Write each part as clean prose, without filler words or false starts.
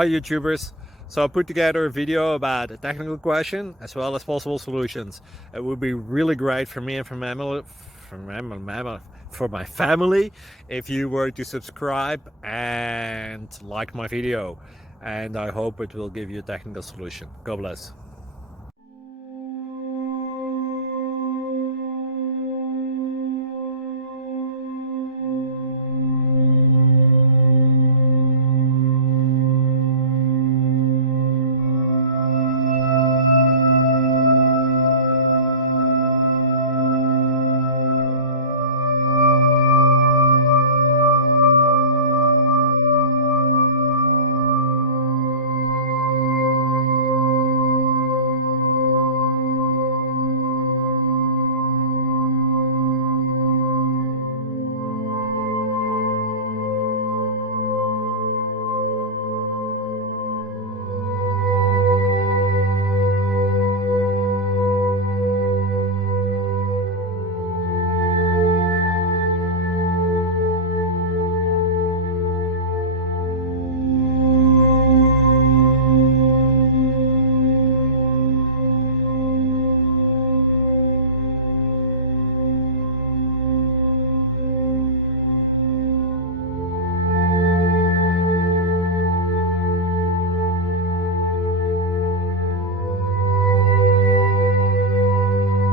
Hi YouTubers! So I put together a video about a technical question as well as possible solutions. It would be really great for me and for my family if you were to subscribe and like my video, and I hope it will give you a technical solution. God bless.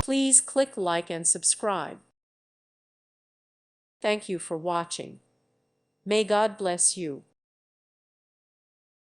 Please click like and subscribe. Thank you for watching. May God bless you.